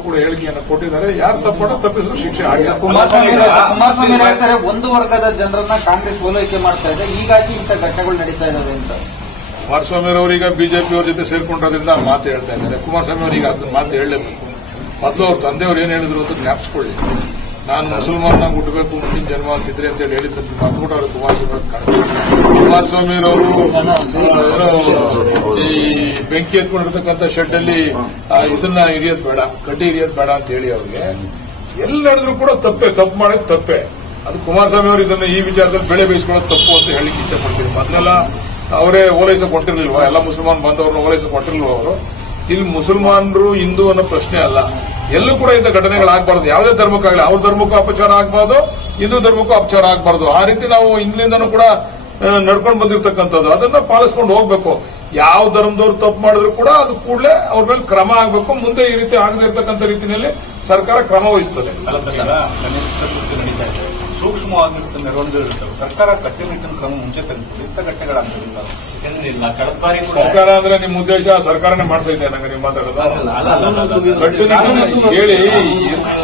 ಮಾಧ್ಯಮದಲ್ಲೂ ಕೂಡ ಹೇಳಿಕೆಯನ್ನು ಕೊಟ್ಟಿದ್ದಾರೆ. ಯಾರು ತಪ್ಪನ್ನು ತಪ್ಪಿಸಿದ್ರು ಶಿಕ್ಷೆ ಆಗಿದೆ. ಕುಮಾರಸ್ವಾಮಿ ಹೇಳ್ತಾರೆ, ಒಂದು ವರ್ಗದ ಜನರನ್ನ ಕಾಂಗ್ರೆಸ್ ಓಲೈಕೆ ಮಾಡ್ತಾ ಇದೆ, ಹೀಗಾಗಿ ಇಂಥ ಘಟನೆಗಳು ನಡೀತಾ ಇದಾವೆ ಅಂತ. ಕುಮಾರಸ್ವಾಮಿ ಅವರೀಗ ಬಿಜೆಪಿ ಅವ್ರ ಜೊತೆ ಸೇರ್ಕೊಂಡಿರೋದ್ರಿಂದ ಆ ಮಾತು ಹೇಳ್ತಾ ಇದ್ದಾರೆ. ಕುಮಾರಸ್ವಾಮಿ ಅವರಿಗೆ ಅದನ್ನ ಮಾತು ಹೇಳಲೇಬೇಕು. ಮೊದಲು ಅವ್ರ ತಂದೆಯವರು ಏನ್ ಹೇಳಿದ್ರು ಅಂತ ಜ್ಞಾಪಿಸ್ಕೊಳ್ಳಿ. ನಾನು ಮುಸಲ್ಮಾನಾಗಿ ಹುಟ್ಟಬೇಕು ಮುಂದಿನ ಜನ್ಮ ಅಂತಿದ್ರೆ ಅಂತ ಹೇಳಿ ಹೇಳಿದ್ದನ್ನು ಮಾತು ಕೂಡ ಅವರು ಕುಮಾರಸ್ವಾಮಿ ಅವರು ಈ ಬೆಂಕಿ ಎತ್ಕೊಂಡಿರ್ತಕ್ಕಂಥ ಶೆಡ್ ಅಲ್ಲಿ ಇದನ್ನ ಹಿರಿಯೋದ್ ಬೇಡ, ಕಡ್ಡಿ ಹಿರಿಯೋದ್ ಬೇಡ ಅಂತ ಹೇಳಿ ಅವ್ರಿಗೆ ಎಲ್ಲಿ ನಡೆದ್ರು ಕೂಡ ತಪ್ಪು ಮಾಡೋದು ತಪ್ಪೆ. ಅದು ಕುಮಾರಸ್ವಾಮಿ ಅವರು ಇದನ್ನ ಈ ವಿಚಾರದಲ್ಲಿ ಬೆಳೆ ಬೇಯಿಸ್ಕೊಳ್ಳೋದು ತಪ್ಪು ಅಂತ ಹೇಳಿಕ್ಕೆ ಇಚ್ಛೆ ಪಡ್ತೀನಿ. ಮೊದಲೆಲ್ಲ ಅವರೇ ಓಲೈಸಕ್ಕೆ ಕೊಟ್ಟಿರ್ಲಿಲ್ವಾ? ಎಲ್ಲ ಮುಸಲ್ಮಾನ್ ಬಂದವ್ರನ್ನ ಓಲೈಸಕ್ಕೆ ಕೊಟ್ಟಿರ್ಲಿಲ್ವ ಅವರು? ಇಲ್ಲಿ ಮುಸಲ್ಮಾನರು ಹಿಂದೂ ಅನ್ನೋ ಪ್ರಶ್ನೆ ಅಲ್ಲ. ಎಲ್ಲೂ ಕೂಡ ಇಂಥ ಘಟನೆಗಳಾಗಬಾರ್ದು. ಯಾವುದೇ ಧರ್ಮಕ್ಕಾಗಲಿ, ಅವ್ರ ಧರ್ಮಕ್ಕೂ ಅಪಚಾರ ಆಗಬಾರ್ದು, ಹಿಂದೂ ಧರ್ಮಕ್ಕೂ ಅಪಚಾರ ಆಗಬಾರ್ದು. ಆ ರೀತಿ ನಾವು ಹಿಂದಿನಿಂದನೂ ಕೂಡ ನಡ್ಕೊಂಡು ಬಂದಿರತಕ್ಕಂಥದ್ದು. ಅದನ್ನ ಪಾಲಿಸ್ಕೊಂಡು ಹೋಗ್ಬೇಕು. ಯಾವ ಧರ್ಮದವ್ರು ತಪ್ಪು ಮಾಡಿದ್ರು ಕೂಡ ಅದು ಕೂಡಲೇ ಅವ್ರ ಮೇಲೆ ಕ್ರಮ ಆಗಬೇಕು. ಮುಂದೆ ಈ ರೀತಿ ಆಗದೇ ಇರತಕ್ಕಂಥ ರೀತಿಯಲ್ಲಿ ಸರ್ಕಾರ ಕ್ರಮ ವಹಿಸುತ್ತದೆ. ಸೂಕ್ಷ್ಮವಾಗಿರುತ್ತೆ ಮೆರವಣಿಗೆಗಳು ಸರ್ಕಾರ ಕಟ್ಟುನಿಟ್ಟಿನ ಕ್ರಮ ಮುಂಚೆ ತೆಗೆದುಕೊಂಡು ಇಂಥ ಘಟನೆಗಳಾಗ್ತದಿಲ್ಲ. ಸರ್ಕಾರ ಅಂದ್ರೆ ನಿಮ್ಮ ಉದ್ದೇಶ ಸರ್ಕಾರನೇ ಮಾಡ್ತಾ ಇದೆ ನಂಗೆ ನೀವು ಮಾತಾಡೋದು? ಹೇಳಿ,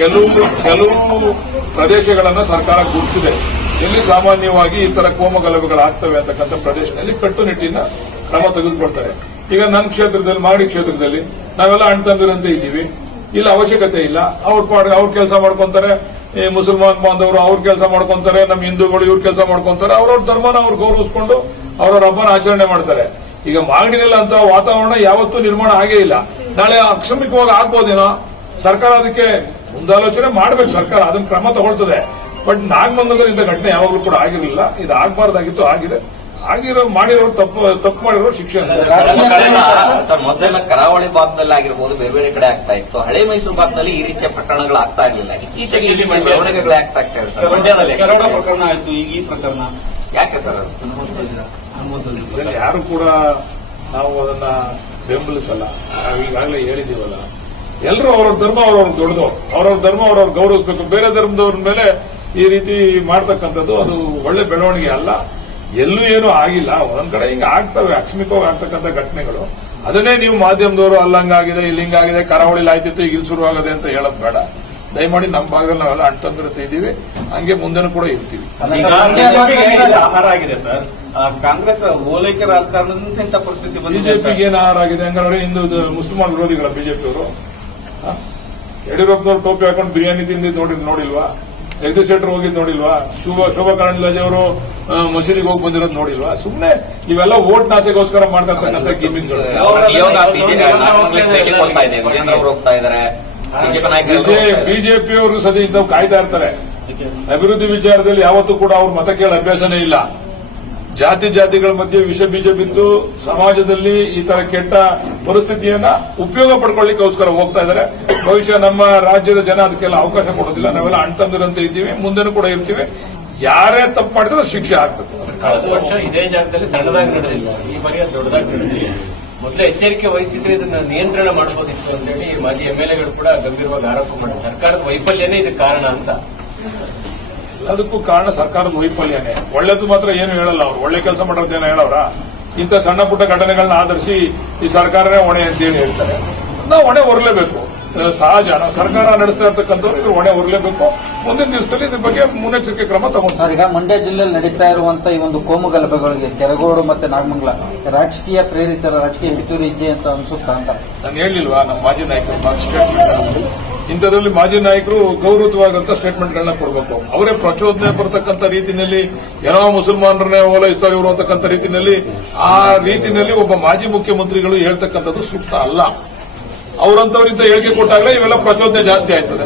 ಕೆಲವು ಪ್ರದೇಶಗಳನ್ನ ಸರ್ಕಾರ ಗುರುತಿಸಿದೆ. ಎಲ್ಲಿ ಸಾಮಾನ್ಯವಾಗಿ ಈ ತರ ಕೋಮಗಲಭೆಗಳಾಗ್ತವೆ ಅಂತಕ್ಕಂಥ ಪ್ರದೇಶದಲ್ಲಿ ಕಟ್ಟುನಿಟ್ಟಿನ ಕ್ರಮ ತೆಗೆದುಕೊಳ್ತಾರೆ. ಈಗ ನನ್ನ ಕ್ಷೇತ್ರದಲ್ಲಿ, ಮಾಗಡಿ ಕ್ಷೇತ್ರದಲ್ಲಿ ನಾವೆಲ್ಲ ಅಣ್ತಂದಿರಂತೆ ಇದ್ದೀವಿ. ಇಲ್ಲಿ ಅವಶ್ಯಕತೆ ಇಲ್ಲ. ಅವ್ರ ಕೆಲಸ ಮಾಡ್ಕೊಂತಾರೆ. ಈ ಮುಸಲ್ಮಾನ್ ಬಾಂಧವರು ಅವ್ರ ಕೆಲಸ ಮಾಡ್ಕೊಂತಾರೆ, ನಮ್ಮ ಹಿಂದೂಗಳು ಇವ್ರ ಕೆಲಸ ಮಾಡ್ಕೊಂತಾರೆ. ಅವ್ರವ್ರ ಧರ್ಮನ ಅವ್ರು ಗೌರವಿಸ್ಕೊಂಡು ಅವ್ರವ್ರ ಹಬ್ಬನ ಆಚರಣೆ ಮಾಡ್ತಾರೆ. ಈಗ ಮಾಗಡಿನಲ್ಲಿ ಅಂತ ವಾತಾವರಣ ಯಾವತ್ತೂ ನಿರ್ಮಾಣ ಆಗೇ ಇಲ್ಲ. ನಾಳೆ ಆಕಸ್ಮಿಕವಾಗಿ ಆಗ್ಬೋದೇನೋ. ಸರ್ಕಾರ ಅದಕ್ಕೆ ಮುಂದಾಲೋಚನೆ ಮಾಡಬೇಕು. ಸರ್ಕಾರ ಅದನ್ನ ಕ್ರಮ ತಗೊಳ್ತದೆ. ಬಟ್ ನಾಗಮಂಗಲದಲ್ಲಿ ಇಂಥ ಘಟನೆ ಯಾವಾಗಲೂ ಕೂಡ ಆಗಿರಲಿಲ್ಲ. ಇದು ಆಗಬಾರ್ದಾಗಿತ್ತು, ಆಗಿದೆ. ಮಾಡಿರೋರು ತಪ್ಪು ಮಾಡಿರೋ ಶಿಕ್ಷೆ. ಸರ್, ಮೊದಲೆಲ್ಲ ಕರಾವಳಿ ಭಾಗದಲ್ಲಿ ಆಗಿರ್ಬೋದು, ಬೇರೆ ಬೇರೆ ಕಡೆ ಆಗ್ತಾ ಇತ್ತು. ಹಳೆ ಮೈಸೂರು ಭಾಗದಲ್ಲಿ ಈ ರೀತಿಯ ಪ್ರಕರಣಗಳು ಆಗ್ತಾ ಇರಲಿಲ್ಲ. ಇತ್ತೀಚೆಗೆ ಇಲ್ಲಿ ಬೆಳವಣಿಗೆಗಳೇ ಆಗ್ತಾ ಇರ್ತವೆ ಸರ್. ಮಂಡ್ಯದಲ್ಲಿ ಪ್ರಕರಣ ಆಯ್ತು, ಈಗ ಈ ಪ್ರಕರಣ ಯಾಕೆ ಸರ್? ಯಾರು ಕೂಡ ನಾವು ಅದನ್ನ ಬೆಂಬಲಿಸಲ್ಲ. ನಾವು ಈಗಾಗಲೇ ಹೇಳಿದೀವಲ್ಲ, ಎಲ್ಲರೂ ಅವ್ರವ್ರ ಧರ್ಮ ಅವ್ರವ್ರ ದೊಡ್ಡದು. ಅವ್ರವ್ರ ಧರ್ಮ ಅವ್ರವ್ರು ಗೌರವಿಸಬೇಕು. ಬೇರೆ ಧರ್ಮದವ್ರ ಮೇಲೆ ಈ ರೀತಿ ಮಾಡ್ತಕ್ಕಂಥದ್ದು ಅದು ಒಳ್ಳೆ ಬೆಳವಣಿಗೆ ಅಲ್ಲ. ಎಲ್ಲೂ ಏನೂ ಆಗಿಲ್ಲ. ಒಂದೊಂದ್ ಕಡೆ ಹಿಂಗ ಆಗ್ತವೆ, ಆಕಸ್ಮಿಕವಾಗಿ ಆಗ್ತಕ್ಕಂಥ ಘಟನೆಗಳು. ಅದನ್ನೇ ನೀವು ಮಾಧ್ಯಮದವರು ಅಲ್ಲಂಗಾಗಿದೆ, ಇಲ್ಲಿ ಹಿಂಗಾಗಿದೆ, ಕರಾವಳಿಲಿ ಆಯ್ತಿತ್ತು, ಈಗ ಇಲ್ಲಿ ಶುರುವಾಗದೆ ಅಂತ ಹೇಳೋದು ಬೇಡ. ದಯಮಾಡಿ ನಮ್ಮ ಭಾಗದಲ್ಲಿ ನಾವೆಲ್ಲ ಅಣ್ತಂದಿರತ್ತೆ ಇದ್ದೀವಿ. ಹಂಗೆ ಮುಂದೆನೂ ಕೂಡ ಇರ್ತೀವಿ. ಆಹಾರ ಆಗಿದೆ ಸರ್. ಕಾಂಗ್ರೆಸ್ ಓಲೈಕೆ ರಾಜಕಾರಣದಿಂದ ಇಂಥ ಪರಿಸ್ಥಿತಿ ಬಿಜೆಪಿಗೆ ಏನು ಆಹಾರ ಆಗಿದೆ? ಹಂಗಾರೆ ಹಿಂದೂ ಮುಸಲ್ಮಾನ್ ವಿರೋಧಿಗಳ ಬಿಜೆಪಿಯವರು ಯಡಿಯೂರಪ್ಪನವರು ಟೋಪಿ ಹಾಕೊಂಡು ಬಿರಿಯಾನಿ ತಿಂದಿದ್ದು ನೋಡಿಲ್ವಾ? ಜಗದೀಶ್ ಶೆಟ್ಟರ್ ಹೋಗಿದ್ದು ನೋಡಿಲ್ವಾ? ಶೋಭಾ ಕರಂದ್ಲಾಜೆ ಅವರು ಮಸೀದಿಗೆ ಹೋಗಿ ಬಂದಿರೋದು ನೋಡಿಲ್ವಾ? ಸುಮ್ಮನೆ ಇವೆಲ್ಲ ವೋಟ್ ನಾಸೆಗೋಸ್ಕರ ಮಾಡ್ತಾ ಇರ್ತಕ್ಕಂಥ ಗಿಮಿಕ್ಗಳು. ಬಿಜೆಪಿಯವರು ಸದ್ಯ ಇಂಥವು ಕಾಯ್ತಾ ಇರ್ತಾರೆ. ಅಭಿವೃದ್ಧಿ ವಿಚಾರದಲ್ಲಿ ಯಾವತ್ತೂ ಕೂಡ ಅವ್ರ ಮತ ಕೇಳ ಅಭ್ಯಾಸನೇ ಇಲ್ಲ. ಜಾತಿಗಳ ಮಧ್ಯೆ ವಿಷ ಬೀಜ ಬಿದ್ದು ಸಮಾಜದಲ್ಲಿ ಈ ತರ ಕೆಟ್ಟ ಪರಿಸ್ಥಿತಿಯನ್ನ ಉಪಯೋಗ ಪಡ್ಕೊಳ್ಳಿಕ್ಕೋಸ್ಕರ ಹೋಗ್ತಾ ಇದ್ದಾರೆ. ಬಹುಶಃ ನಮ್ಮ ರಾಜ್ಯದ ಜನ ಅದಕ್ಕೆಲ್ಲ ಅವಕಾಶ ಕೊಡೋದಿಲ್ಲ. ನಾವೆಲ್ಲ ಅಣ್ತಂದಿರಂತೆ ಇದ್ದೀವಿ, ಮುಂದೆನೂ ಕೂಡ ಇರ್ತೀವಿ. ಯಾರೇ ತಪ್ಪು ಮಾಡಿದ್ರೆ ಶಿಕ್ಷೆ ಆಗ್ಬೇಕು. ಕಳೆದ ವರ್ಷ ಇದೇ ಜಾಗದಲ್ಲಿ ಸಣ್ಣದಾಗಿ ನಡೆದಿಲ್ಲ, ಈ ಬಾರಿ ಅದು ದೊಡ್ಡದಾಗಿ ನಡೆದಿಲ್ಲ. ಮೊದಲು ಎಚ್ಚರಿಕೆ ವಹಿಸಿದ್ರೆ ಇದನ್ನ ನಿಯಂತ್ರಣ ಮಾಡಬಹುದಿತ್ತು ಅಂತ ಹೇಳಿ ಮಾಜಿ ಎಂಎಲ್ಎಗಳು ಕೂಡ ಗಂಭೀರವಾಗಿ ಆರೋಪ ಮಾಡಿದ್ದಾರೆ. ಸರ್ಕಾರದ ವೈಫಲ್ಯನೇ ಇದಕ್ಕೆ ಕಾರಣ ಅಂತ. ಎಲ್ಲದಕ್ಕೂ ಕಾರಣ ಸರ್ಕಾರದ ವೈಫಲ್ಯನೇ. ಒಳ್ಳೇದು ಮಾತ್ರ ಏನು ಹೇಳಲ್ಲ ಅವರು. ಒಳ್ಳೆ ಕೆಲಸ ಮಾಡೋದೇನೋ ಹೇಳೋರ? ಇಂಥ ಸಣ್ಣ ಪುಟ್ಟ ಘಟನೆಗಳನ್ನ ಆಧರಿಸಿ ಈ ಸರ್ಕಾರನೇ ಹೊಣೆ ಅಂತೇಳಿ ಹೇಳ್ತಾರೆ. ನಾವು ಹೊಣೆ ಹೊರಲೇಬೇಕು, ಸಹಜ. ನಾವು ಸರ್ಕಾರ ನಡೆಸ್ತಾ ಇರ್ತಕ್ಕಂಥವ್ರು ಇದ್ರ ಹೊಣೆ ಹೊರಲೇಬೇಕು. ಮುಂದಿನ ದಿವಸದಲ್ಲಿ ಇದ್ರ ಬಗ್ಗೆ ಮುನ್ನೆಚ್ಚರಿಕೆ ಕ್ರಮ ತಗೊಂಡು. ಈಗ ಮಂಡ್ಯ ಜಿಲ್ಲೆಯಲ್ಲಿ ನಡೀತಾ ಇರುವಂತಹ ಈ ಒಂದು ಕೋಮು ಗಲಭೆಗಳಿಗೆ ಕೆರಗೋಡು ಮತ್ತೆ ನಾಗಮಂಗಲ ರಾಜಕೀಯ ಪ್ರೇರಿತರ ರಾಜಕೀಯ ಪಿತೂರಿ ಇದೆ ಅಂತ ಅನ್ಸುತ್ತಾ ಅಂತ ನಾನು ಹೇಳಿಲ್ವಾ? ನಮ್ಮ ಮಾಜಿ ನಾಯಕರು ಸ್ಟೇಟ್ಮೆಂಟ್ ಇಂಥದ್ರಲ್ಲಿ ಮಾಜಿ ನಾಯಕರು ಗೌರವಯುತವಾದಂತ ಸ್ಟೇಟ್ಮೆಂಟ್ಗಳನ್ನ ಕೊಡಬೇಕು. ಅವರೇ ಪ್ರಚೋದನೆ ಬರತಕ್ಕಂಥ ರೀತಿಯಲ್ಲಿ ಏನೋ ಮುಸಲ್ಮಾನರನ್ನೇ ಓಲೈಸ್ತಾರೆ ಇವರು ಅಂತಕ್ಕಂಥ ರೀತಿಯಲ್ಲಿ, ಆ ರೀತಿಯಲ್ಲಿ ಒಬ್ಬ ಮಾಜಿ ಮುಖ್ಯಮಂತ್ರಿಗಳು ಹೇಳ್ತಕ್ಕಂಥದ್ದು ಸೂಕ್ತ ಅಲ್ಲ. ಅವರಂತವರಿಂದ ಹೇಳಿಕೆ ಕೊಟ್ಟಾಗಲೇ ಇವೆಲ್ಲ ಪ್ರಚೋದನೆ ಜಾಸ್ತಿ ಆಯ್ತದೆ.